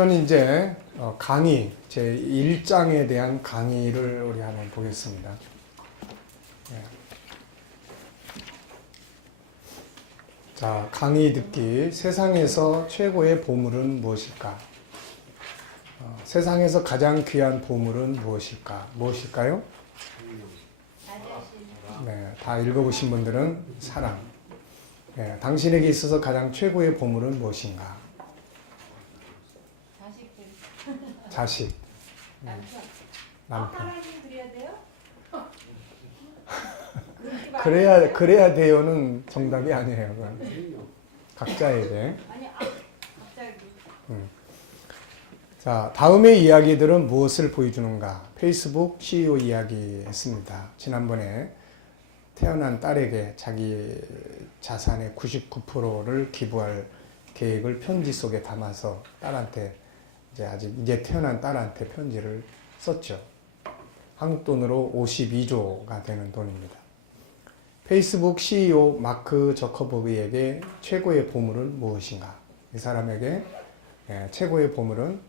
저는 이제 강의 제 1장에 대한 강의를 우리 한번 보겠습니다. 자, 강의 듣기. 세상에서 최고의 보물은 무엇일까? 세상에서 가장 귀한 보물은 무엇일까? 무엇일까요? 네, 다 읽어보신 분들은 사랑. 네, 당신에게 있어서 가장 최고의 보물은 무엇인가? 자식. 남편. 그래야 돼요는 정답이 아니에요. 각자에게. 자, 다음의 이야기들은 무엇을 보여주는가? 페이스북 CEO 이야기 했습니다. 지난번에 태어난 딸에게 자기 자산의 99%를 기부할 계획을 편지 속에 담아서 딸한테 이제 태어난 딸한테 편지를 썼죠. 한국 돈으로 52조가 되는 돈입니다. 페이스북 CEO 마크 저커버그에게 최고의 보물은 무엇인가? 이 사람에게 최고의 보물은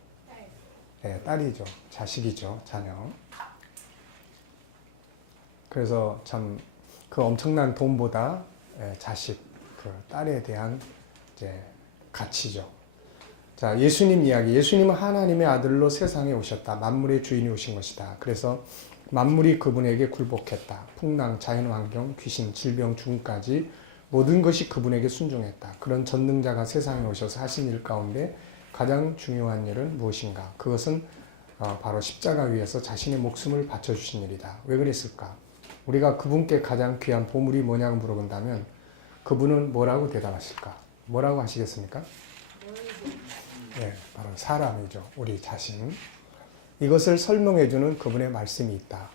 딸이죠. 자식이죠. 자녀. 그래서 참 그 엄청난 돈보다 자식, 그 딸에 대한 이제 가치죠. 자, 예수님 이야기. 예수님은 하나님의 아들로 세상에 오셨다. 만물의 주인이 오신 것이다. 그래서 만물이 그분에게 굴복했다. 풍랑, 자연환경, 귀신, 질병, 죽음까지 모든 것이 그분에게 순종했다. 그런 전능자가 세상에 오셔서 하신 일 가운데 가장 중요한 일은 무엇인가? 그것은 바로 십자가 위에서 자신의 목숨을 바쳐주신 일이다. 왜 그랬을까? 우리가 그분께 가장 귀한 보물이 뭐냐고 물어본다면 그분은 뭐라고 대답하실까? 뭐라고 하시겠습니까? 네, 바로 사람이죠. 우리 자신. 이것을 설명해주는 그분의 말씀이 있다.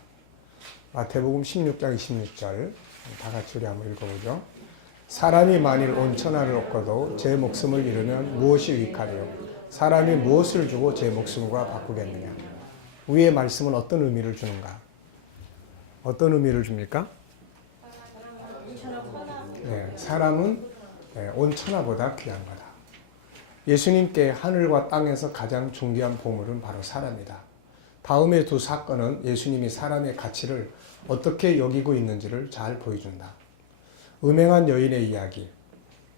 마태복음 16장 26절 다 같이 우리 한번 읽어보죠. 사람이 만일 온 천하를 얻고도 제 목숨을 잃으면 무엇이 유익하리요? 사람이 무엇을 주고 제 목숨과 바꾸겠느냐? 위의 말씀은 어떤 의미를 주는가? 어떤 의미를 줍니까? 네, 사람은 온 천하보다 귀한 거다. 예수님께 하늘과 땅에서 가장 존귀한 보물은 바로 사람이다. 다음의 두 사건은 예수님이 사람의 가치를 어떻게 여기고 있는지를 잘 보여준다. 음행한 여인의 이야기.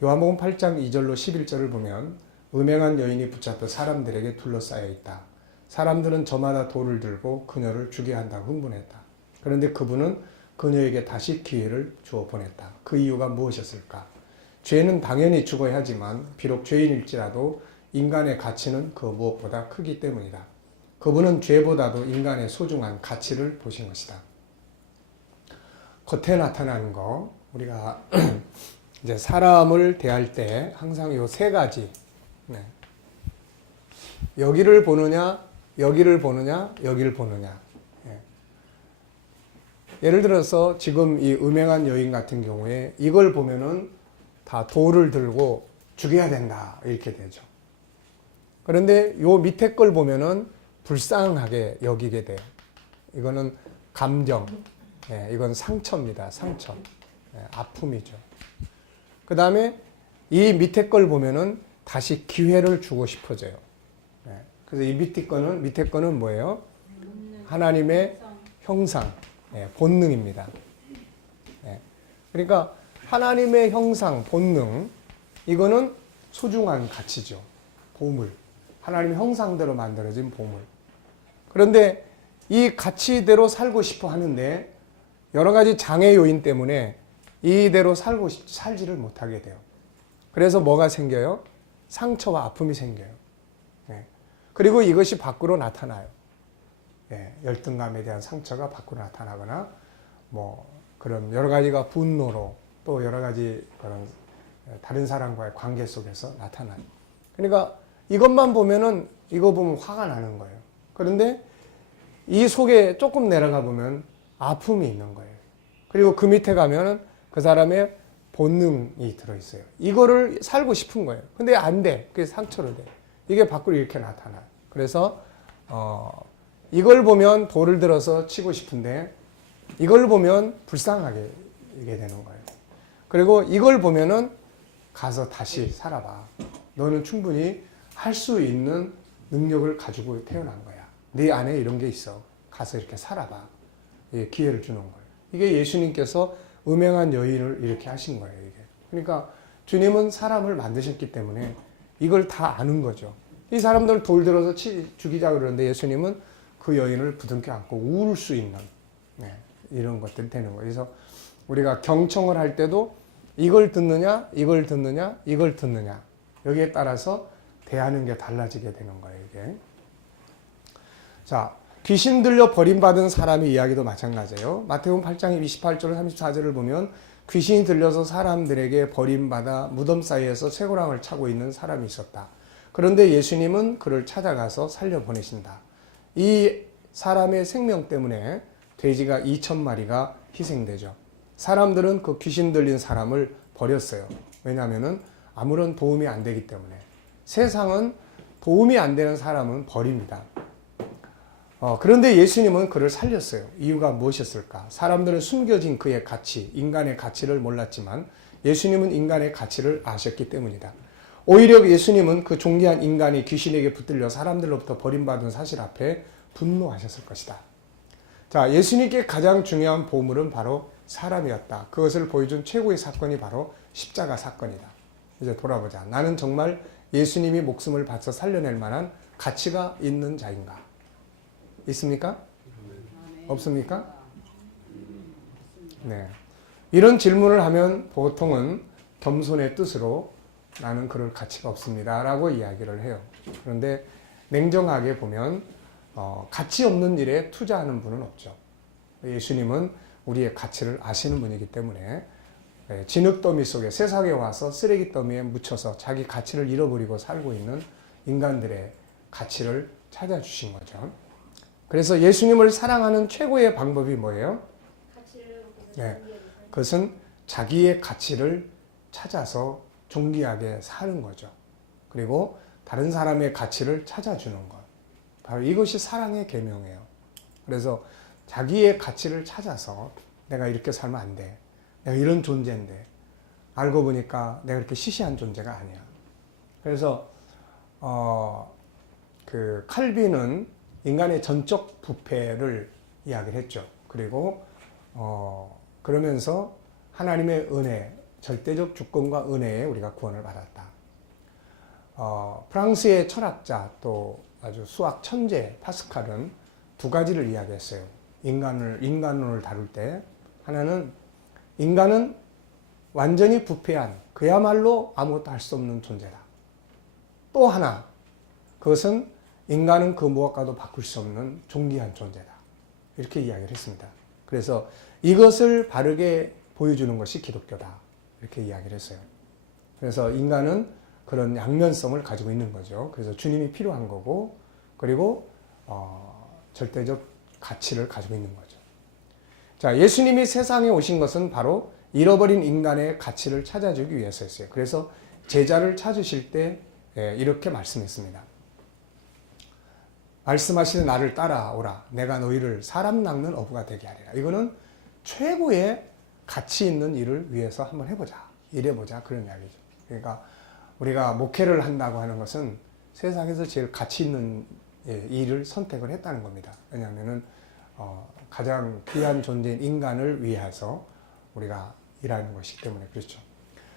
요한복음 8장 2절로 11절을 보면 음행한 여인이 붙잡혀 사람들에게 둘러싸여 있다. 사람들은 저마다 돌을 들고 그녀를 죽게 한다고 흥분했다. 그런데 그분은 그녀에게 다시 기회를 주어 보냈다. 그 이유가 무엇이었을까? 죄는 당연히 죽어야 하지만 비록 죄인일지라도 인간의 가치는 그 무엇보다 크기 때문이다. 그분은 죄보다도 인간의 소중한 가치를 보신 것이다. 겉에 나타나는 거, 우리가 이제 사람을 대할 때 항상 요 세 가지, 여기를 보느냐, 여기를 보느냐, 여기를 보느냐. 예를 들어서 지금 이 음행한 여인 같은 경우에 이걸 보면은 다 돌을 들고 죽여야 된다 이렇게 되죠. 그런데 요 밑에 걸 보면은 불쌍하게 여기게 돼요. 이거는 감정, 이건 상처입니다. 상처, 아픔이죠. 그 다음에 이 밑에 걸 보면은 다시 기회를 주고 싶어져요. 그래서 이 밑에 거는 뭐예요? 하나님의 형상, 본능입니다. 그러니까 하나님의 형상, 본능, 이거는 소중한 가치죠. 보물. 하나님의 형상대로 만들어진 보물. 그런데 이 가치대로 살고 싶어 하는데 여러 가지 장애 요인 때문에 이대로 살지를 못하게 돼요. 그래서 뭐가 생겨요? 상처와 아픔이 생겨요. 그리고 이것이 밖으로 나타나요. 열등감에 대한 상처가 밖으로 나타나거나 그런 여러 가지가 분노로 또 여러 가지 그런 다른 사람과의 관계 속에서 나타나요. 그러니까 이것만 보면은 이거 보면 화가 나는 거예요. 그런데 이 속에 조금 내려가 보면 아픔이 있는 거예요. 그리고 그 밑에 가면은 그 사람의 본능이 들어있어요. 이거를 살고 싶은 거예요. 근데 안 돼. 그게 상처로 돼. 이게 밖으로 이렇게 나타나요. 그래서 이걸 보면 돌을 들어서 치고 싶은데 이걸 보면 불쌍하게 이게 되는 거예요. 그리고 이걸 보면은 가서 다시 살아봐. 너는 충분히 할 수 있는 능력을 가지고 태어난 거야. 네 안에 이런 게 있어. 가서 이렇게 살아봐. 예, 기회를 주는 거예요. 이게 예수님께서 음행한 여인을 이렇게 하신 거예요. 이게. 그러니까 주님은 사람을 만드셨기 때문에 이걸 다 아는 거죠. 이 사람들 돌 들어서 죽이자 그러는데 예수님은 그 여인을 부둥켜 안고 울 수 있는 이런 것들이 되는 거예요. 그래서 우리가 경청을 할 때도 이걸 듣느냐, 이걸 듣느냐, 이걸 듣느냐 여기에 따라서 대하는 게 달라지게 되는 거예요. 이게. 자, 귀신 들려 버림받은 사람의 이야기도 마찬가지예요. 마태복음 8장 28절 34절을 보면 귀신이 들려서 사람들에게 버림받아 무덤 사이에서 쇠고랑을 차고 있는 사람이 있었다. 그런데 예수님은 그를 찾아가서 살려보내신다. 이 사람의 생명 때문에 돼지가 2,000마리가 희생되죠. 사람들은 그 귀신 들린 사람을 버렸어요. 왜냐하면 아무런 도움이 안 되기 때문에. 세상은 도움이 안 되는 사람은 버립니다. 그런데 예수님은 그를 살렸어요. 이유가 무엇이었을까? 사람들은 숨겨진 그의 가치, 인간의 가치를 몰랐지만 예수님은 인간의 가치를 아셨기 때문이다. 오히려 예수님은 그 존귀한 인간이 귀신에게 붙들려 사람들로부터 버림받은 사실 앞에 분노하셨을 것이다. 자, 예수님께 가장 중요한 보물은 바로 사람이었다. 그것을 보여준 최고의 사건이 바로 십자가 사건이다. 이제 돌아보자. 나는 정말 예수님이 목숨을 바쳐 살려낼 만한 가치가 있는 자인가? 있습니까? 없습니까? 네. 이런 질문을 하면 보통은 겸손의 뜻으로 나는 그럴 가치가 없습니다 라고 이야기를 해요. 그런데 냉정하게 보면 가치 없는 일에 투자하는 분은 없죠. 예수님은 우리의 가치를 아시는 분이기 때문에 진흙더미 속에 세상에 와서 쓰레기 더미에 묻혀서 자기 가치를 잃어버리고 살고 있는 인간들의 가치를 찾아주신 거죠. 그래서 예수님을 사랑하는 최고의 방법이 뭐예요? 네, 그것은 자기의 가치를 찾아서 존귀하게 사는 거죠. 그리고 다른 사람의 가치를 찾아주는 것. 바로 이것이 사랑의 계명이에요. 그래서 자기의 가치를 찾아서 내가 이렇게 살면 안 돼. 내가 이런 존재인데 알고 보니까 내가 그렇게 시시한 존재가 아니야. 그래서 그 칼빈은 인간의 전적 부패를 이야기를 했죠. 그리고 그러면서 하나님의 은혜, 절대적 주권과 은혜에 우리가 구원을 받았다. 프랑스의 철학자 또 아주 수학 천재 파스칼은 두 가지를 이야기했어요. 인간론을 다룰 때 하나는 인간은 완전히 부패한 그야말로 아무것도 할 수 없는 존재다. 또 하나 그것은 인간은 그 무엇과도 바꿀 수 없는 존귀한 존재다. 이렇게 이야기를 했습니다. 그래서 이것을 바르게 보여주는 것이 기독교다. 이렇게 이야기를 했어요. 그래서 인간은 그런 양면성을 가지고 있는 거죠. 그래서 주님이 필요한 거고, 그리고 절대적 가치를 가지고 있는 거죠. 자, 예수님이 세상에 오신 것은 바로 잃어버린 인간의 가치를 찾아주기 위해서였어요. 그래서 제자를 찾으실 때 이렇게 말씀했습니다. 말씀하시는 나를 따라오라. 내가 너희를 사람 낚는 어부가 되게 하리라. 이거는 최고의 가치 있는 일을 위해서 한번 해보자. 일해보자. 그런 이야기죠. 그러니까 우리가 목회를 한다고 하는 것은 세상에서 제일 가치 있는 일을 선택을 했다는 겁니다. 왜냐하면 가장 귀한 존재인 인간을 위해서 우리가 일하는 것이기 때문에 그렇죠.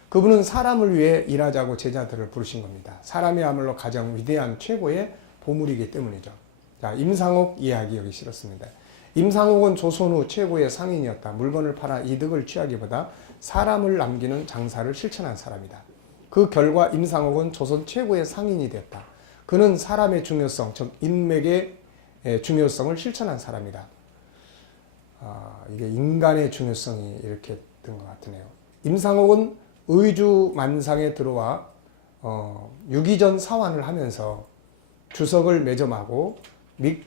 그분은 사람을 위해 일하자고 제자들을 부르신 겁니다. 사람이야말로 가장 위대한 최고의 보물이기 때문이죠. 자, 임상옥 이야기 여기 실었습니다. 임상옥은 조선 후 최고의 상인이었다. 물건을 팔아 이득을 취하기보다 사람을 남기는 장사를 실천한 사람이다. 그 결과 임상옥은 조선 최고의 상인이 되었다. 그는 사람의 중요성, 즉 인맥의 중요성을 실천한 사람이다. 이게 인간의 중요성이 이렇게 된 것 같으네요. 임상옥은 의주만상에 들어와 유기전 사환을 하면서 주석을 매점하고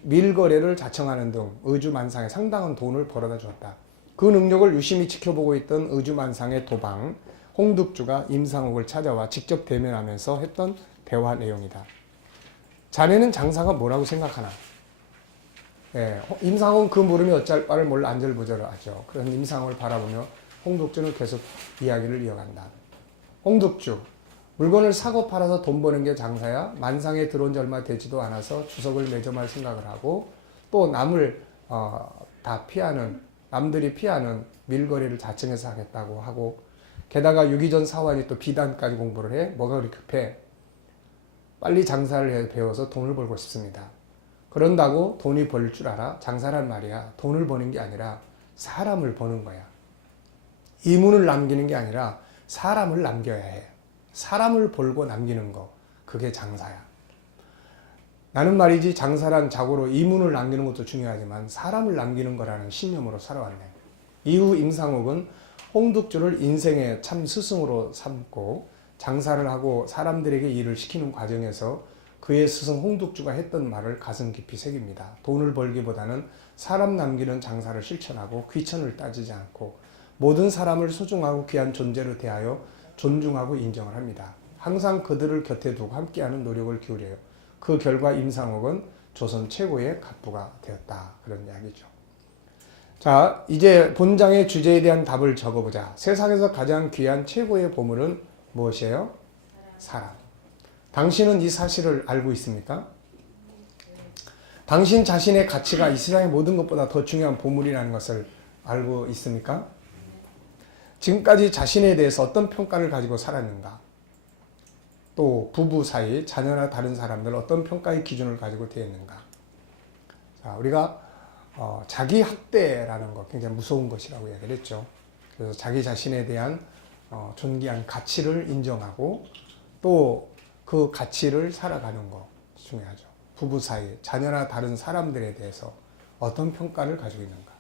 밀거래를 자청하는 등 의주만상에 상당한 돈을 벌어다 주었다. 그 능력을 유심히 지켜보고 있던 의주만상의 도방 홍득주가 임상옥을 찾아와 직접 대면하면서 했던 대화 내용이다. 자네는 장사가 뭐라고 생각하나? 임상옥은 그 물음이 어쩔 바를 몰라 안절부절을 하죠. 그런 임상옥을 바라보며 홍득주는 계속 이야기를 이어간다. 홍득주, 물건을 사고 팔아서 돈 버는 게 장사야. 만상에 들어온 지 얼마 되지도 않아서 주석을 매점할 생각을 하고 또 남을 다 피하는 남들이 피하는 밀거래를 자청해서 하겠다고 하고 게다가 유기전 사원이 또 비단까지 공부를 해. 뭐가 그리 급해. 빨리 장사를 해 배워서 돈을 벌고 싶습니다. 그런다고 돈이 벌 줄 알아? 장사란 말이야. 돈을 버는 게 아니라 사람을 버는 거야. 이문을 남기는 게 아니라 사람을 남겨야 해. 사람을 벌고 남기는 거. 그게 장사야. 나는 말이지 장사란 자고로 이문을 남기는 것도 중요하지만 사람을 남기는 거라는 신념으로 살아왔네. 이후 임상옥은 홍득주를 인생의 참 스승으로 삼고 장사를 하고 사람들에게 일을 시키는 과정에서 그의 스승 홍득주가 했던 말을 가슴 깊이 새깁니다. 돈을 벌기보다는 사람 남기는 장사를 실천하고 귀천을 따지지 않고 모든 사람을 소중하고 귀한 존재로 대하여 존중하고 인정을 합니다. 항상 그들을 곁에 두고 함께하는 노력을 기울여요. 그 결과 임상옥은 조선 최고의 갑부가 되었다. 그런 이야기죠. 자, 이제 본장의 주제에 대한 답을 적어보자. 세상에서 가장 귀한 최고의 보물은 무엇이에요? 사람. 당신은 이 사실을 알고 있습니까? 당신 자신의 가치가 이 세상의 모든 것보다 더 중요한 보물이라는 것을 알고 있습니까? 지금까지 자신에 대해서 어떤 평가를 가지고 살았는가? 또 부부 사이, 자녀나 다른 사람들 어떤 평가의 기준을 가지고 대했는가? 자, 우리가 자기 학대라는 것 굉장히 무서운 것이라고 얘기를 했죠. 그래서 자기 자신에 대한 존귀한 가치를 인정하고 또 그 가치를 살아가는 것 중요하죠. 부부 사이, 자녀나 다른 사람들에 대해서 어떤 평가를 가지고 있는가.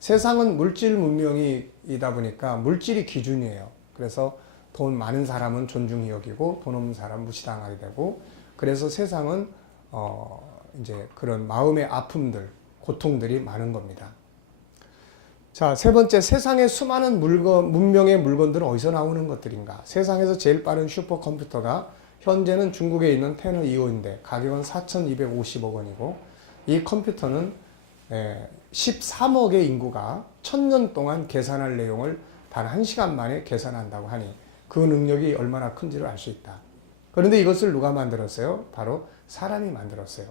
세상은 물질 문명이다 보니까 물질이 기준이에요. 그래서 돈 많은 사람은 존중히 여기고 돈 없는 사람은 무시당하게 되고 그래서 세상은 이제 그런 마음의 아픔들, 고통들이 많은 겁니다. 자, 세 번째, 세상의 수많은 문명의 물건들은 어디서 나오는 것들인가? 세상에서 제일 빠른 슈퍼컴퓨터가 현재는 중국에 있는 테너 2호인데 가격은 4,250억 원이고 이 컴퓨터는 13억의 인구가 1000년 동안 계산할 내용을 단 1시간 만에 계산한다고 하니 그 능력이 얼마나 큰지를 알 수 있다. 그런데 이것을 누가 만들었어요? 바로 사람이 만들었어요.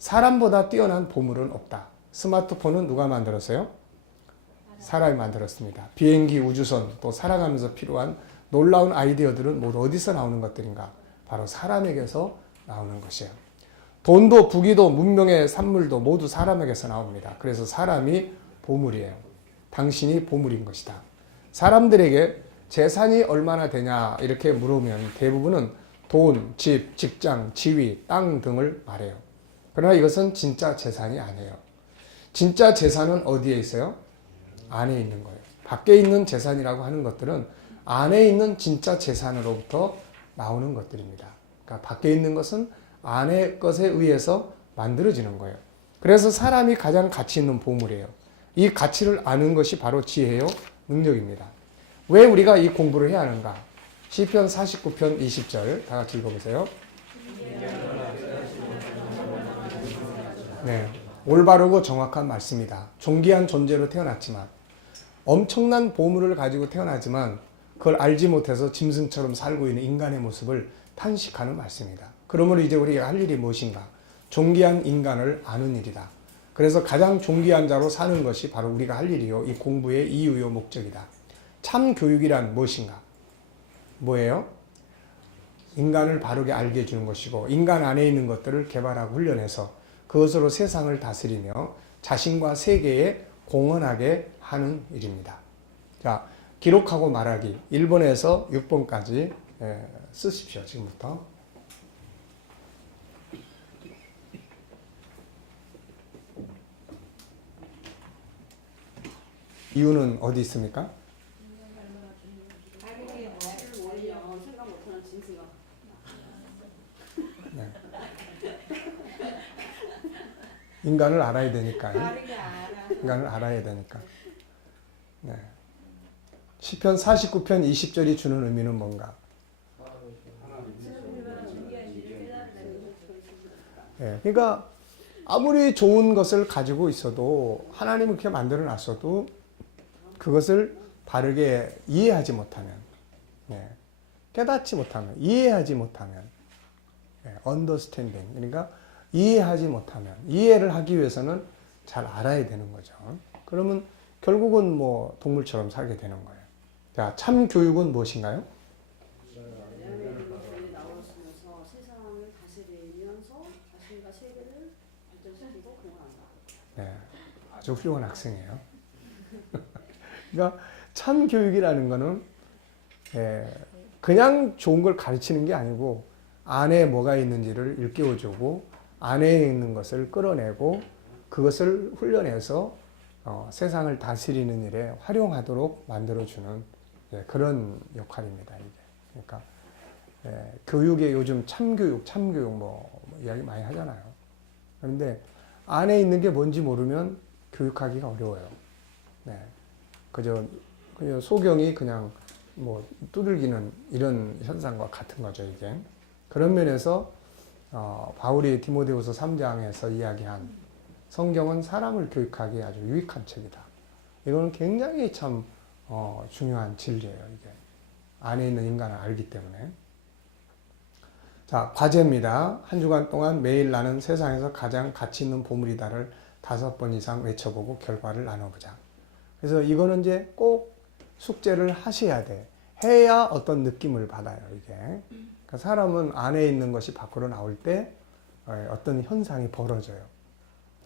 사람보다 뛰어난 보물은 없다. 스마트폰은 누가 만들었어요? 사람이 만들었습니다. 비행기, 우주선, 또 살아가면서 필요한 놀라운 아이디어들은 모두 어디서 나오는 것들인가? 바로 사람에게서 나오는 것이에요. 돈도 부귀도 문명의 산물도 모두 사람에게서 나옵니다. 그래서 사람이 보물이에요. 당신이 보물인 것이다. 사람들에게 재산이 얼마나 되냐 이렇게 물으면 대부분은 돈, 집, 직장, 지위, 땅 등을 말해요. 그러나 이것은 진짜 재산이 아니에요. 진짜 재산은 어디에 있어요? 안에 있는 거예요. 밖에 있는 재산이라고 하는 것들은 안에 있는 진짜 재산으로부터 나오는 것들입니다. 그러니까 밖에 있는 것은 안의 것에 의해서 만들어지는 거예요. 그래서 사람이 가장 가치 있는 보물이에요. 이 가치를 아는 것이 바로 지혜요, 능력입니다. 왜 우리가 이 공부를 해야 하는가? 시편 49편 20절 다 같이 읽어보세요. 네, 올바르고 정확한 말씀이다. 존귀한 존재로 태어났지만 엄청난 보물을 가지고 태어나지만 그걸 알지 못해서 짐승처럼 살고 있는 인간의 모습을 탄식하는 말씀이다. 그러므로 이제 우리가 할 일이 무엇인가? 존귀한 인간을 아는 일이다. 그래서 가장 존귀한 자로 사는 것이 바로 우리가 할 일이요. 이 공부의 이유요 목적이다. 참 교육이란 무엇인가? 뭐예요? 인간을 바르게 알게 해주는 것이고 인간 안에 있는 것들을 개발하고 훈련해서 그것으로 세상을 다스리며 자신과 세계에 공헌하게 하는 일입니다. 자, 기록하고 말하기 1번에서 6번까지 쓰십시오. 지금부터. 이유는 어디 있습니까? 네. 인간을 알아야 되니까요. 인간을 알아야 되니까. 네. 시편 49편 20절이 주는 의미는 뭔가? 네, 그러니까 아무리 좋은 것을 가지고 있어도 하나님을 이렇게 만들어 놨어도 그것을 바르게 이해하지 못하면 깨닫지 못하면, 이해하지 못하면, understanding. 그러니까 이해하지 못하면, 이해를 하기 위해서는 잘 알아야 되는 거죠. 그러면 결국은 뭐 동물처럼 살게 되는 거예요. 자, 참 교육은 무엇인가요? 나오시면서 세상을 다스리면서 자신과 세계를 발전시키고 공헌한다. 네, 아주 훌륭한 학생이에요. 그러니까 참 교육이라는 거는 그냥 좋은 걸 가르치는 게 아니고 안에 뭐가 있는지를 일깨워주고 안에 있는 것을 끌어내고 그것을 훈련해서 세상을 다스리는 일에 활용하도록 만들어주는 그런 역할입니다. 이게. 그러니까 교육에 요즘 참교육 뭐 이야기 많이 하잖아요. 그런데 안에 있는 게 뭔지 모르면 교육하기가 어려워요. 네. 그저 소경이 그냥 뭐 두들기는 이런 현상과 같은 거죠, 이게. 그런 면에서 바울이 디모데후서 3장에서 이야기한 성경은 사람을 교육하기에 아주 유익한 책이다. 이거는 굉장히 참 중요한 진리예요, 이게. 안에 있는 인간을 알기 때문에. 자, 과제입니다. 한 주간 동안 매일 나는 세상에서 가장 가치 있는 보물이다를 5번 이상 외쳐보고 결과를 나눠보자. 그래서 이거는 이제 꼭 숙제를 하셔야 돼. 해야 어떤 느낌을 받아요, 이게. 그러니까 사람은 안에 있는 것이 밖으로 나올 때 어떤 현상이 벌어져요.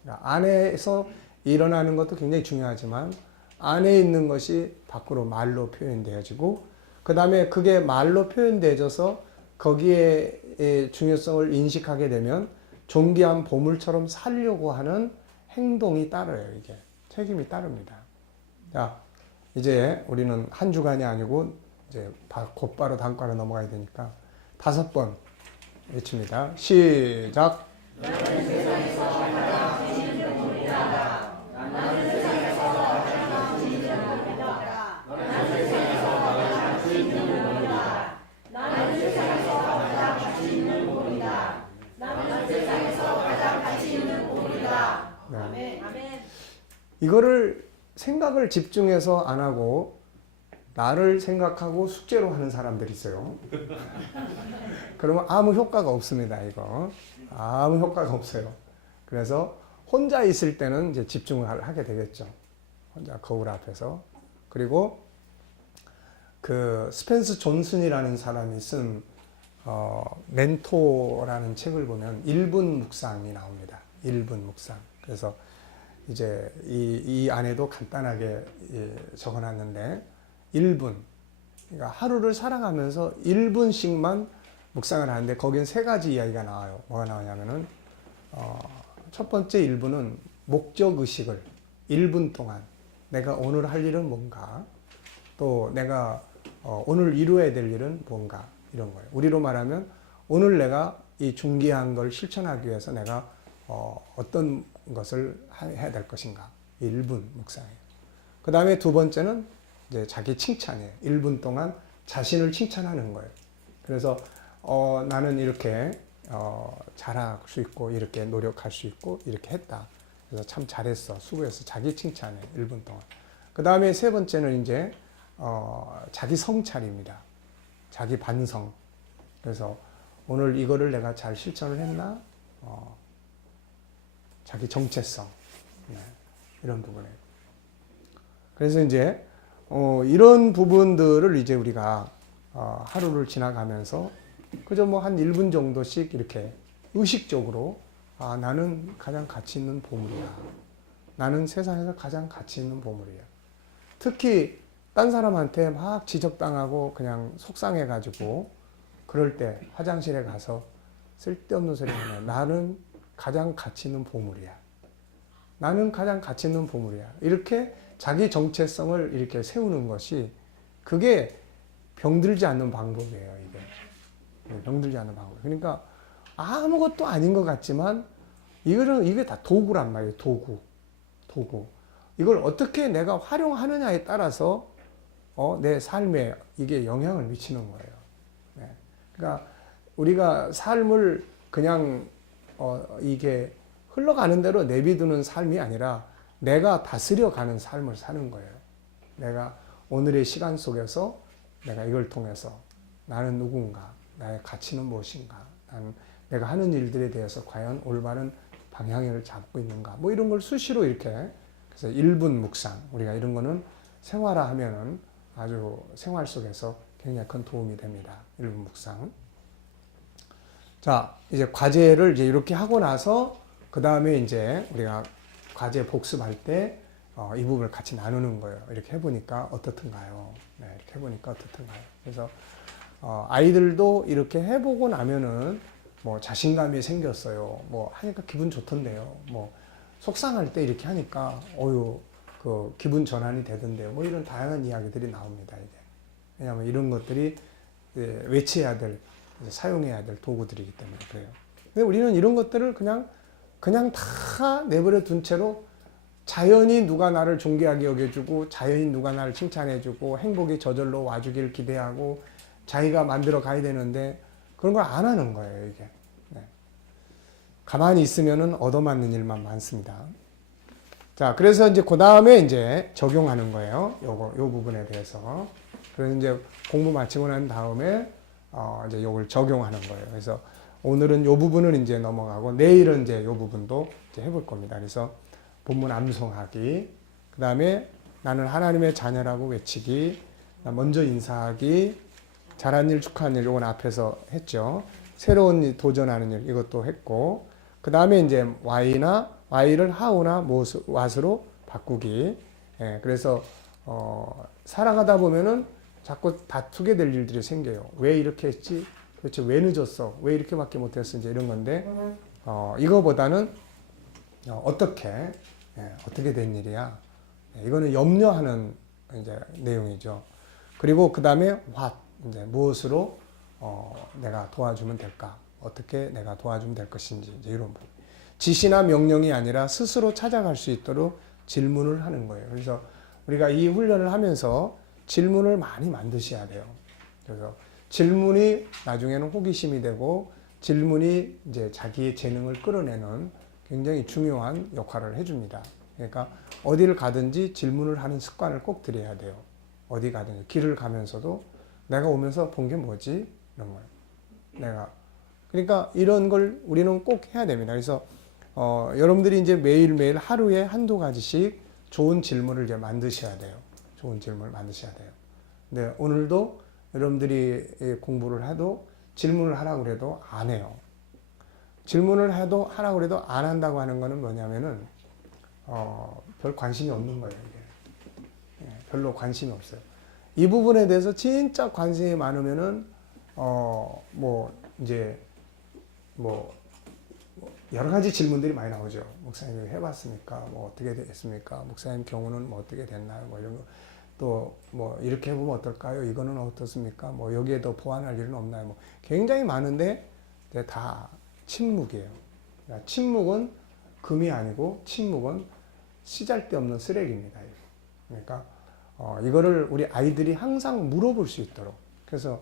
그러니까 안에서 일어나는 것도 굉장히 중요하지만 안에 있는 것이 밖으로 말로 표현되어지고 그 다음에 그게 말로 표현되어져서 거기에 중요성을 인식하게 되면 존귀한 보물처럼 살려고 하는 행동이 따라요, 이게. 책임이 따릅니다. 자, 이제 우리는 한 주간이 아니고 이제 곧바로 다음 과로 넘어가야 되니까 5번 외칩니다. 시작. 나는 세상에서 가장 진리를 모르다. 나는 세상에서 가장 진리를 모르다. 나는 세상에서 가장 진리를 모르다. 나는 세상에서 가장 가치 있는 보물이다. 나는 세상에서 가장 가치 있는 보물이다. 아멘. 이거를 생각을 집중해서 안 하고 나를 생각하고 숙제로 하는 사람들이 있어요. 그러면 아무 효과가 없습니다, 이거. 아무 효과가 없어요. 그래서 혼자 있을 때는 이제 집중을 하게 되겠죠. 혼자 거울 앞에서. 그리고 그 스펜스 존슨이라는 사람이 쓴 멘토라는 책을 보면 1분 묵상이 나옵니다. 1분 묵상. 그래서 이제 이 안에도 간단하게 적어놨는데 1분, 그러니까 하루를 살아가면서 1분씩만 묵상을 하는데 거기엔 3가지 이야기가 나와요. 뭐가 나오냐면은 첫 번째 1분은 목적의식을 1분 동안 내가 오늘 할 일은 뭔가, 또 내가 오늘 이루어야 될 일은 뭔가, 이런 거예요. 우리로 말하면 오늘 내가 이 중귀한 걸 실천하기 위해서 내가 어떤 것을 해야 될 것인가. 1분 묵상이에요. 그 다음에 2번째는 이제 자기 칭찬이에요. 1분 동안 자신을 칭찬하는 거예요. 그래서 나는 이렇게 잘할 수 있고 이렇게 노력할 수 있고 이렇게 했다. 그래서 참 잘했어, 수고했어. 자기 칭찬해. 1분 동안. 그 다음에 3번째는 이제 자기 성찰입니다. 자기 반성. 그래서 오늘 이거를 내가 잘 실천을 했나? 자기 정체성. 네, 이런 부분에. 그래서 이제 이런 부분들을 이제 우리가 하루를 지나가면서 그저 뭐 한 1분 정도씩 이렇게 의식적으로 나는 가장 가치 있는 보물이야. 나는 세상에서 가장 가치 있는 보물이야. 특히 딴 사람한테 막 지적당하고 그냥 속상해가지고 그럴 때 화장실에 가서 쓸데없는 소리 하네. 나는 가장 가치 있는 보물이야. 나는 가장 가치 있는 보물이야. 이렇게 자기 정체성을 이렇게 세우는 것이 그게 병들지 않는 방법이에요, 이게. 병들지 않는 방법. 그러니까 아무것도 아닌 것 같지만 이게 다 도구란 말이에요, 도구. 이걸 어떻게 내가 활용하느냐에 따라서 내 삶에 이게 영향을 미치는 거예요. 네. 그러니까 우리가 삶을 그냥 이게 흘러가는 대로 내비두는 삶이 아니라 내가 다스려가는 삶을 사는 거예요. 내가 오늘의 시간 속에서 내가 이걸 통해서 나는 누군가, 나의 가치는 무엇인가, 내가 하는 일들에 대해서 과연 올바른 방향을 잡고 있는가, 뭐 이런 걸 수시로 이렇게, 그래서 1분 묵상, 우리가 이런 거는 생활화하면은 아주 생활 속에서 굉장히 큰 도움이 됩니다. 1분 묵상. 자, 이제 과제를 이제 이렇게 하고 나서 그 다음에 이제 우리가 과제 복습할 때 이 부분을 같이 나누는 거예요. 이렇게 해보니까 어떻든가요? 네, 이렇게 해보니까 어떻든가요? 그래서 아이들도 이렇게 해보고 나면은 뭐 자신감이 생겼어요. 뭐 하니까 기분 좋던데요. 뭐 속상할 때 이렇게 하니까 그 기분 전환이 되던데요. 뭐 이런 다양한 이야기들이 나옵니다. 이게 왜냐하면 이런 것들이 외치해야 될, 사용해야 될 도구들이기 때문에 그래요. 근데 우리는 이런 것들을 그냥 다 내버려 둔 채로 자연히 누가 나를 존귀하게 여겨주고 자연히 누가 나를 칭찬해주고 행복이 저절로 와주길 기대하고 자기가 만들어 가야 되는데 그런 걸 안 하는 거예요, 이게. 네. 가만히 있으면은 얻어맞는 일만 많습니다. 자, 그래서 이제 그 다음에 이제 적용하는 거예요. 요 부분에 대해서. 그래서 이제 공부 마치고 난 다음에 이제 요걸 적용하는 거예요. 그래서 오늘은 요 부분을 이제 넘어가고 내일은 이제 요 부분도 이제 해볼 겁니다. 그래서 본문 암송하기, 그 다음에 나는 하나님의 자녀라고 외치기, 먼저 인사하기, 잘한 일, 축하한 일, 요건 앞에서 했죠. 새로운 일, 도전하는 일, 이것도 했고, 그 다음에 이제 Y를 how나 what으로 바꾸기. 예, 그래서, 살아가다 보면은 자꾸 다투게 될 일들이 생겨요. 왜 이렇게 했지? 도대체 왜 늦었어? 왜 이렇게밖에 못했어? 이제 이런 건데, 이거보다는, 어떻게 된 일이야? 이거는 염려하는 이제 내용이죠. 그리고 그 다음에 what, 이제 무엇으로 내가 도와주면 될까? 어떻게 내가 도와주면 될 것인지 이제 이런 부분. 지시나 명령이 아니라 스스로 찾아갈 수 있도록 질문을 하는 거예요. 그래서 우리가 이 훈련을 하면서 질문을 많이 만드셔야 돼요. 그래서 질문이 나중에는 호기심이 되고 질문이 이제 자기의 재능을 끌어내는 굉장히 중요한 역할을 해줍니다. 그러니까 어디를 가든지 질문을 하는 습관을 꼭 들여야 돼요. 어디 가든지 길을 가면서도 내가 오면서 본 게 뭐지? 이런 거예요. 그러니까 이런 걸 우리는 꼭 해야 됩니다. 그래서 여러분들이 이제 매일매일 하루에 한두 가지씩 좋은 질문을 이제 만드셔야 돼요. 좋은 질문을 만드셔야 돼요. 근데 오늘도 여러분들이 공부를 해도 질문을 하라고 그래도 안 해요. 질문을 해도 하라고 그래도 안 한다고 하는 거는 뭐냐면은 별 관심이 없는 거예요. 이게. 별로 관심이 없어요. 이 부분에 대해서 진짜 관심이 많으면은 이제 여러 가지 질문들이 많이 나오죠. 목사님 해봤습니까? 뭐 어떻게 됐습니까? 목사님 경우는 뭐 어떻게 됐나요? 뭐 이런 거. 또 뭐 이렇게 해보면 어떨까요? 이거는 어떻습니까? 뭐 여기에 더 보완할 일은 없나요? 뭐 굉장히 많은데 다 침묵이에요. 그러니까 침묵은 금이 아니고 침묵은 쓰잘데없는 쓰레기입니다. 그러니까 이거를 우리 아이들이 항상 물어볼 수 있도록. 그래서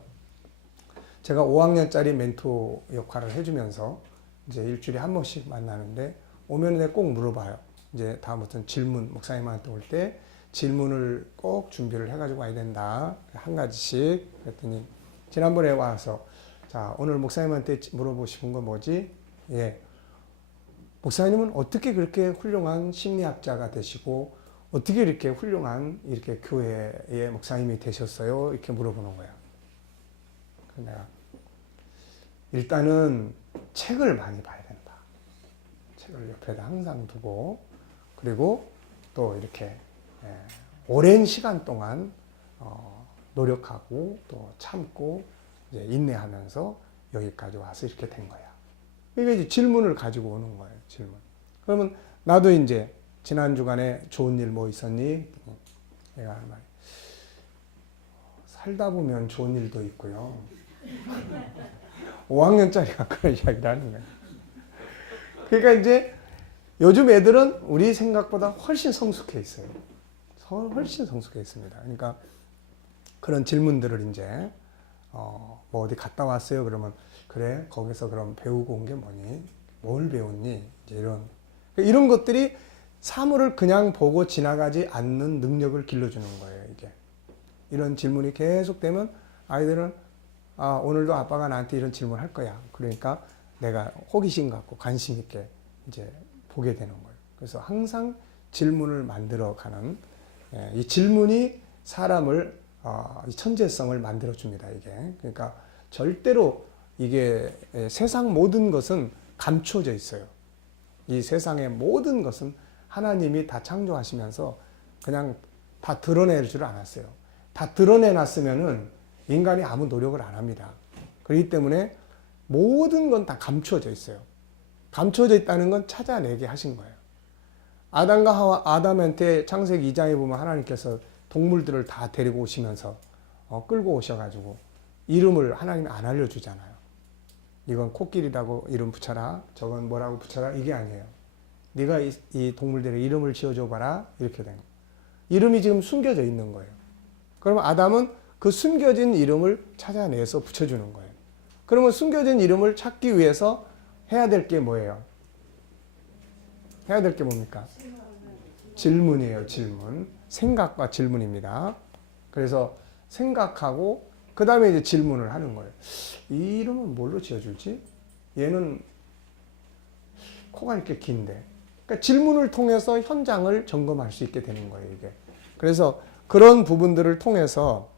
제가 5학년짜리 멘토 역할을 해주면서 이제 일주일에 한 번씩 만나는데 오면 내가 꼭 물어봐요. 이제 다음부터는 질문, 목사님한테 올 때 질문을 꼭 준비를 해가지고 와야 된다. 한 가지씩. 그랬더니 지난번에 와서 자, 오늘 목사님한테 물어보고 싶은 건 뭐지? 예. 목사님은 어떻게 그렇게 훌륭한 심리학자가 되시고 어떻게 이렇게 훌륭한 이렇게 교회의 목사님이 되셨어요? 이렇게 물어보는 거야. 그래서 내가 일단은 책을 많이 봐야 된다. 책을 옆에다 항상 두고 그리고 또 이렇게 오랜 시간 동안 노력하고 또 참고 이제 인내하면서 여기까지 와서 이렇게 된 거야. 그러니까 이제 질문을 가지고 오는 거예요. 질문. 그러면 나도 이제 지난 주간에 좋은 일 뭐 있었니? 내가 하는 말이 살다 보면 좋은 일도 있고요. 5학년짜리가 그런 이야기를 하는 거예요. 그러니까 이제 요즘 애들은 우리 생각보다 훨씬 성숙해 있어요. 훨씬 성숙해 있습니다. 그러니까 그런 질문들을 이제 뭐 어디 갔다 왔어요? 그러면 그래 거기서 그럼 배우고 온 게 뭐니? 뭘 배웠니? 이제 이런 것들이 사물을 그냥 보고 지나가지 않는 능력을 길러주는 거예요. 이게 이런 질문이 계속되면 아이들은 오늘도 아빠가 나한테 이런 질문 할 거야. 그러니까 내가 호기심 갖고 관심 있게 이제 보게 되는 거예요. 그래서 항상 질문을 만들어가는 이 질문이 사람을 이 천재성을 만들어 줍니다. 이게 그러니까 절대로 이게 세상 모든 것은 감춰져 있어요. 이 세상의 모든 것은 하나님이 다 창조하시면서 그냥 다 드러낼 줄 않았어요. 다 드러내놨으면은 인간이 아무 노력을 안 합니다. 그렇기 때문에 모든 건 다 감춰져 있어요. 감춰져 있다는 건 찾아내게 하신 거예요. 아담과 하와, 아담한테 창세기 2장에 보면 하나님께서 동물들을 다 데리고 오시면서 끌고 오셔가지고 이름을 하나님이 안 알려주잖아요. 이건 코끼리라고 이름 붙여라. 저건 뭐라고 붙여라. 이게 아니에요. 네가 이 동물들의 이름을 지어줘 봐라. 이렇게 된 거예요. 이름이 지금 숨겨져 있는 거예요. 그러면 아담은 그 숨겨진 이름을 찾아내서 붙여주는 거예요. 그러면 숨겨진 이름을 찾기 위해서 해야 될 게 뭐예요? 해야 될 게 뭡니까? 질문이에요. 질문. 생각과 질문입니다. 그래서 생각하고 그 다음에 이제 질문을 하는 거예요. 이 이름은 뭘로 지어줄지? 얘는 코가 이렇게 긴데. 그러니까 질문을 통해서 현장을 점검할 수 있게 되는 거예요. 이게. 그래서 그런 부분들을 통해서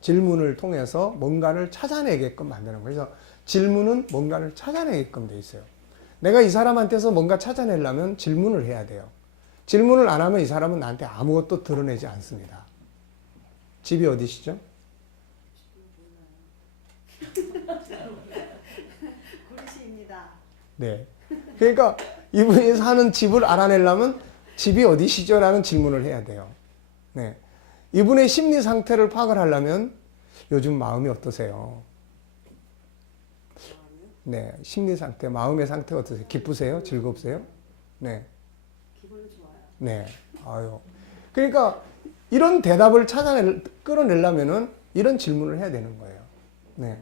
질문을 통해서 뭔가를 찾아내게끔 만드는 거예요. 그래서 질문은 뭔가를 찾아내게끔 돼 있어요. 내가 이 사람한테서 뭔가 찾아내려면 질문을 해야 돼요. 질문을 안 하면 이 사람은 나한테 아무것도 드러내지 않습니다. 집이 어디시죠? 구리시입니다. 네. 그러니까 이분이 사는 집을 알아내려면 집이 어디시죠? 라는 질문을 해야 돼요. 네. 이분의 심리 상태를 파악을 하려면 요즘 마음이 어떠세요? 네. 심리 상태, 마음의 상태가 어떠세요? 기쁘세요? 즐겁으세요? 네. 기분이 좋아요. 네. 아유. 그러니까 이런 대답을 끌어내려면은 이런 질문을 해야 되는 거예요. 네.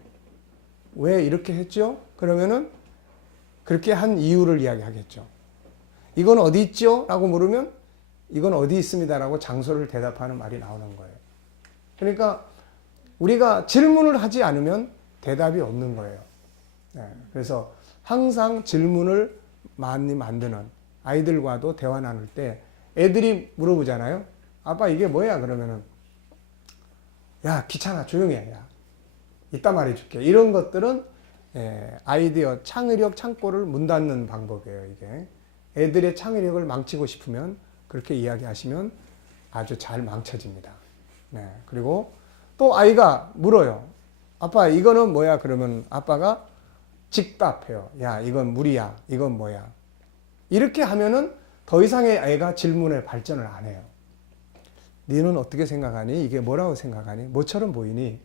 왜 이렇게 했죠? 그러면은 그렇게 한 이유를 이야기하겠죠. 이건 어디 있죠? 라고 물으면 이건 어디 있습니다. 라고 장소를 대답하는 말이 나오는 거예요. 그러니까 우리가 질문을 하지 않으면 대답이 없는 거예요. 네. 그래서 항상 질문을 많이 만드는 아이들과도 대화 나눌 때 애들이 물어보잖아요. 아빠 이게 뭐야? 그러면은 야 귀찮아 조용히 해. 야. 이따 말해줄게. 이런 것들은 아이디어 창의력 창고를 문 닫는 방법이에요. 이게 애들의 창의력을 망치고 싶으면 그렇게 이야기하시면 아주 잘 망쳐집니다. 네. 그리고 또 아이가 물어요. 아빠 이거는 뭐야? 그러면 아빠가 직답해요. 야 이건 물이야. 이건 뭐야? 이렇게 하면은 더 이상의 애가 질문에 발전을 안 해요. 너는 어떻게 생각하니? 이게 뭐라고 생각하니? 뭐처럼 보이니?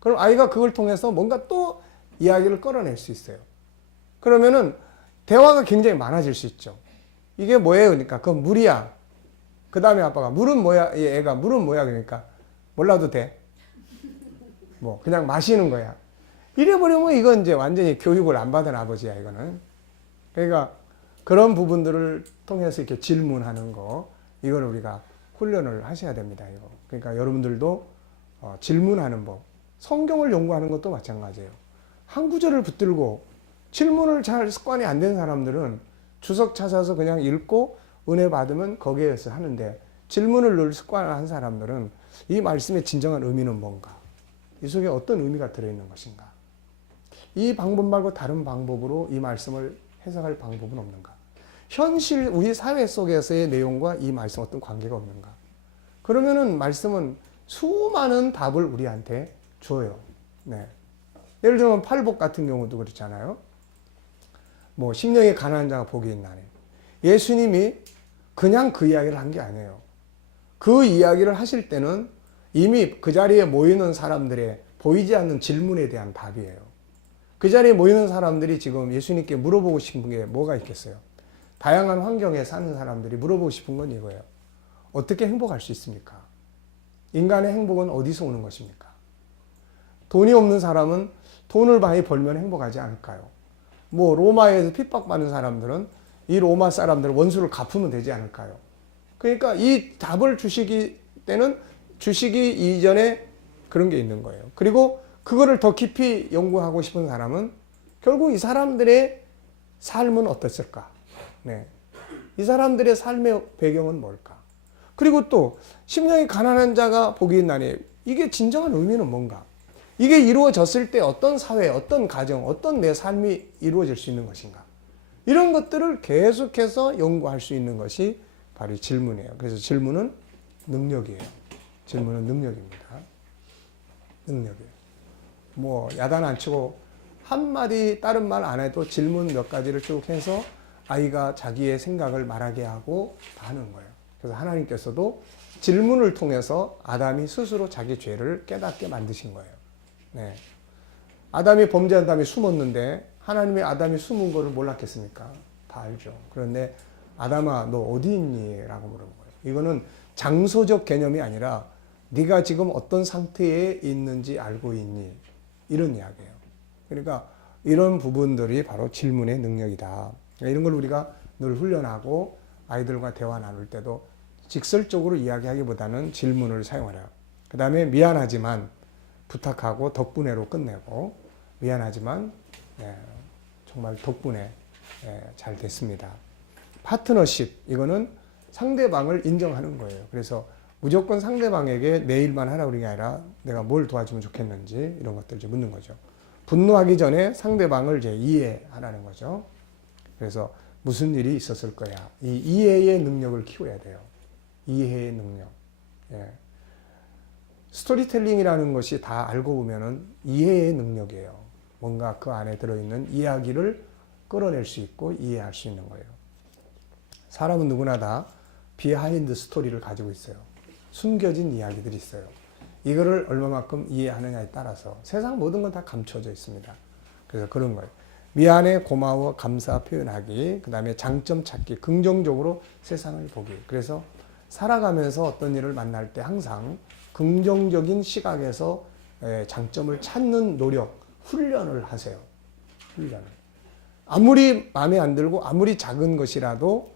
그럼 아이가 그걸 통해서 뭔가 또 이야기를 끌어낼 수 있어요. 그러면은 대화가 굉장히 많아질 수 있죠. 이게 뭐예요? 그러니까 그건 물이야. 그 다음에 아빠가 물은 뭐야? 이 애가 물은 뭐야? 그러니까 몰라도 돼. 뭐 그냥 마시는 거야. 이래버리면 이건 이제 완전히 교육을 안 받은 아버지야 이거는. 그러니까 그런 부분들을 통해서 이렇게 질문하는 거 이걸 우리가 훈련을 하셔야 됩니다. 이거. 그러니까 여러분들도 질문하는 법. 성경을 연구하는 것도 마찬가지예요. 한 구절을 붙들고 질문을 잘 습관이 안 된 사람들은 주석 찾아서 그냥 읽고 은혜 받으면 거기에서 하는데 질문을 늘 습관한 사람들은 이 말씀의 진정한 의미는 뭔가? 이 속에 어떤 의미가 들어있는 것인가? 이 방법 말고 다른 방법으로 이 말씀을 해석할 방법은 없는가? 현실 우리 사회 속에서의 내용과 이 말씀 어떤 관계가 없는가? 그러면은 말씀은 수많은 답을 우리한테 줘요. 네. 예를 들면 팔복 같은 경우도 그렇잖아요. 뭐 심령이 가난한 자가 복이 있나니. 예수님이 그냥 그 이야기를 한 게 아니에요. 그 이야기를 하실 때는 이미 그 자리에 모이는 사람들의 보이지 않는 질문에 대한 답이에요. 그 자리에 모이는 사람들이 지금 예수님께 물어보고 싶은 게 뭐가 있겠어요? 다양한 환경에 사는 사람들이 물어보고 싶은 건 이거예요. 어떻게 행복할 수 있습니까? 인간의 행복은 어디서 오는 것입니까? 돈이 없는 사람은 돈을 많이 벌면 행복하지 않을까요? 뭐 로마에서 핍박받는 사람들은 이 로마 사람들 원수를 갚으면 되지 않을까요? 그러니까 이 답을 주시기 때는 주시기 이전에 그런 게 있는 거예요. 그리고 그거를 더 깊이 연구하고 싶은 사람은 결국 이 사람들의 삶은 어땠을까? 네. 이 사람들의 삶의 배경은 뭘까? 그리고 또 심령이 가난한 자가 복이 있나니 이게 진정한 의미는 뭔가? 이게 이루어졌을 때 어떤 사회, 어떤 가정, 어떤 내 삶이 이루어질 수 있는 것인가? 이런 것들을 계속해서 연구할 수 있는 것이 바로 질문이에요. 그래서 질문은 능력이에요. 질문은 능력입니다. 능력이에요. 뭐 야단 안 치고 한마디 다른 말 안 해도 질문 몇 가지를 쭉 해서 아이가 자기의 생각을 말하게 하고 다 하는 거예요. 그래서 하나님께서도 질문을 통해서 아담이 스스로 자기 죄를 깨닫게 만드신 거예요. 네. 아담이 범죄한 다음에 숨었는데 하나님이 아담이 숨은 거를 몰랐겠습니까? 다 알죠. 그런데 아담아 너 어디 있니? 라고 물은 거예요. 이거는 장소적 개념이 아니라 네가 지금 어떤 상태에 있는지 알고 있니? 이런 이야기예요. 그러니까 이런 부분들이 바로 질문의 능력이다. 이런 걸 우리가 늘 훈련하고 아이들과 대화 나눌 때도 직설적으로 이야기하기보다는 질문을 사용하라. 그 다음에 미안하지만 부탁하고 덕분에로 끝내고 미안하지만 정말 덕분에 잘 됐습니다. 파트너십 이거는 상대방을 인정하는 거예요. 그래서 무조건 상대방에게 내 일만 하라고 그런 게 아니라 내가 뭘 도와주면 좋겠는지 이런 것들 이제 묻는 거죠. 분노하기 전에 상대방을 이제 이해하라는 거죠. 그래서 무슨 일이 있었을 거야. 이 이해의 능력을 키워야 돼요. 이해의 능력. 예. 스토리텔링이라는 것이 다 알고 보면은 이해의 능력이에요. 뭔가 그 안에 들어있는 이야기를 끌어낼 수 있고 이해할 수 있는 거예요. 사람은 누구나 다 비하인드 스토리를 가지고 있어요. 숨겨진 이야기들이 있어요. 이거를 얼마만큼 이해하느냐에 따라서 세상 모든 건 다 감춰져 있습니다. 그래서 그런 거예요. 미안해, 고마워, 감사 표현하기, 그 다음에 장점 찾기, 긍정적으로 세상을 보기. 그래서 살아가면서 어떤 일을 만날 때 항상 긍정적인 시각에서 장점을 찾는 노력, 훈련을 하세요. 훈련을. 아무리 마음에 안 들고 아무리 작은 것이라도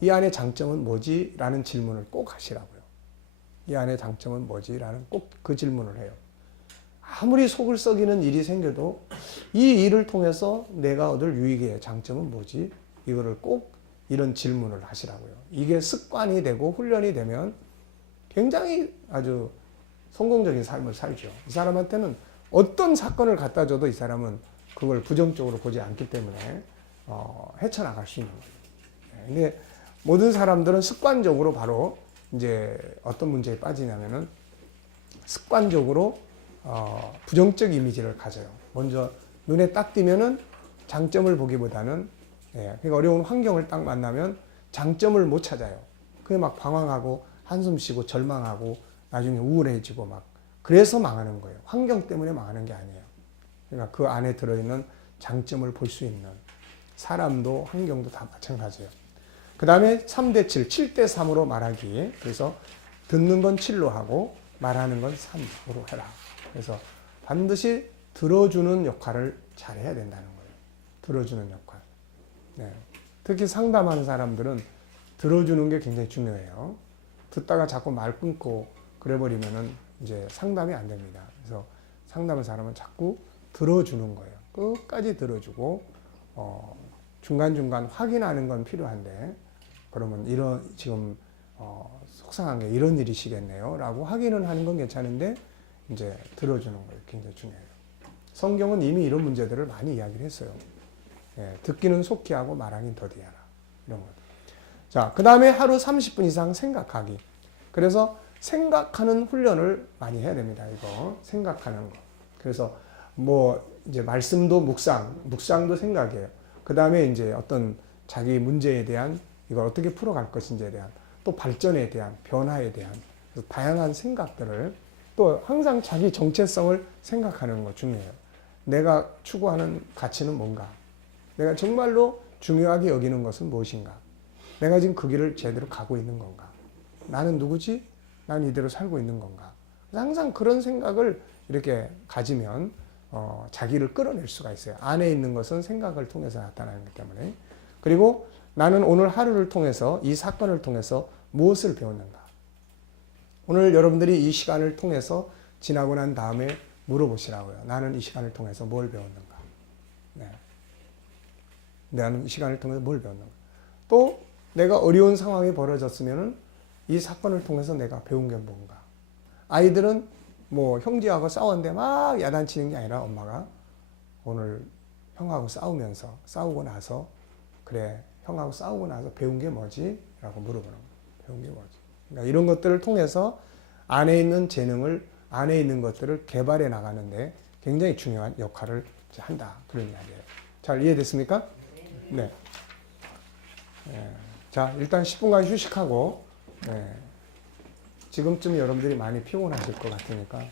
이 안에 장점은 뭐지? 라는 질문을 꼭 하시라고요. 이 안에 장점은 뭐지? 라는 꼭 그 질문을 해요. 아무리 속을 썩이는 일이 생겨도 이 일을 통해서 내가 얻을 유익의 장점은 뭐지? 이거를 꼭 이런 질문을 하시라고요. 이게 습관이 되고 훈련이 되면 굉장히 아주 성공적인 삶을 살죠. 이 사람한테는 어떤 사건을 갖다 줘도 이 사람은 그걸 부정적으로 보지 않기 때문에 헤쳐나갈 수 있는 거예요. 근데 모든 사람들은 습관적으로 바로 이제 어떤 문제에 빠지냐면은 습관적으로 부정적 이미지를 가져요. 먼저 눈에 딱 띄면은 장점을 보기보다는 그러니까 어려운 환경을 딱 만나면 장점을 못 찾아요. 그게 막 방황하고 한숨 쉬고 절망하고 나중에 우울해지고 막 그래서 망하는 거예요. 환경 때문에 망하는 게 아니에요. 그러니까 그 안에 들어있는 장점을 볼 수 있는 사람도 환경도 다 마찬가지예요. 그 다음에 3대 7, 7대 3으로 말하기. 그래서 듣는 건 7로 하고 말하는 건 3으로 해라. 그래서 반드시 들어주는 역할을 잘 해야 된다는 거예요. 들어주는 역할. 네. 특히 상담하는 사람들은 들어주는 게 굉장히 중요해요. 듣다가 자꾸 말 끊고 그래버리면은 이제 상담이 안 됩니다. 그래서 상담하는 사람은 자꾸 들어주는 거예요. 끝까지 들어주고, 중간중간 확인하는 건 필요한데, 그러면 이런, 지금, 속상한 게 이런 일이시겠네요. 라고 확인을 하는 건 괜찮은데, 이제 들어주는 거예요. 굉장히 중요해요. 성경은 이미 이런 문제들을 많이 이야기를 했어요. 듣기는 속히 하고 말하긴 더디하라. 이런 것. 자, 그 다음에 하루 30분 이상 생각하기. 그래서 생각하는 훈련을 많이 해야 됩니다. 이거. 생각하는 거. 그래서 뭐, 이제 말씀도 묵상도 생각이에요. 그 다음에 이제 어떤 자기 문제에 대한 이걸 어떻게 풀어갈 것인지에 대한 또 발전에 대한 변화에 대한 다양한 생각들을 또 항상 자기 정체성을 생각하는 거 중요해요. 내가 추구하는 가치는 뭔가? 내가 정말로 중요하게 여기는 것은 무엇인가? 내가 지금 그 길을 제대로 가고 있는 건가? 나는 누구지? 난 이대로 살고 있는 건가? 항상 그런 생각을 이렇게 가지면 자기를 끌어낼 수가 있어요. 안에 있는 것은 생각을 통해서 나타나는 것 때문에. 그리고 나는 오늘 하루를 통해서 이 사건을 통해서 무엇을 배웠는가? 오늘 여러분들이 이 시간을 통해서 지나고 난 다음에 물어보시라고요. 나는 이 시간을 통해서 뭘 배웠는가? 네. 나는 이 시간을 통해서 뭘 배웠는가? 또 내가 어려운 상황이 벌어졌으면은 이 사건을 통해서 내가 배운 게 뭔가? 아이들은 뭐 형제하고 싸웠는데 막 야단치는 게 아니라 엄마가 오늘 형하고 싸우고 나서 그래 형하고 싸우고 나서 배운 게 뭐지? 라고 물어보는 거예요. 배운 게 뭐지? 그러니까 이런 것들을 통해서 안에 있는 재능을 안에 있는 것들을 개발해 나가는데 굉장히 중요한 역할을 한다. 그런 이야기예요. 잘 이해됐습니까? 네. 자, 일단 10분간 휴식하고 지금쯤 여러분들이 많이 피곤하실 것 같으니까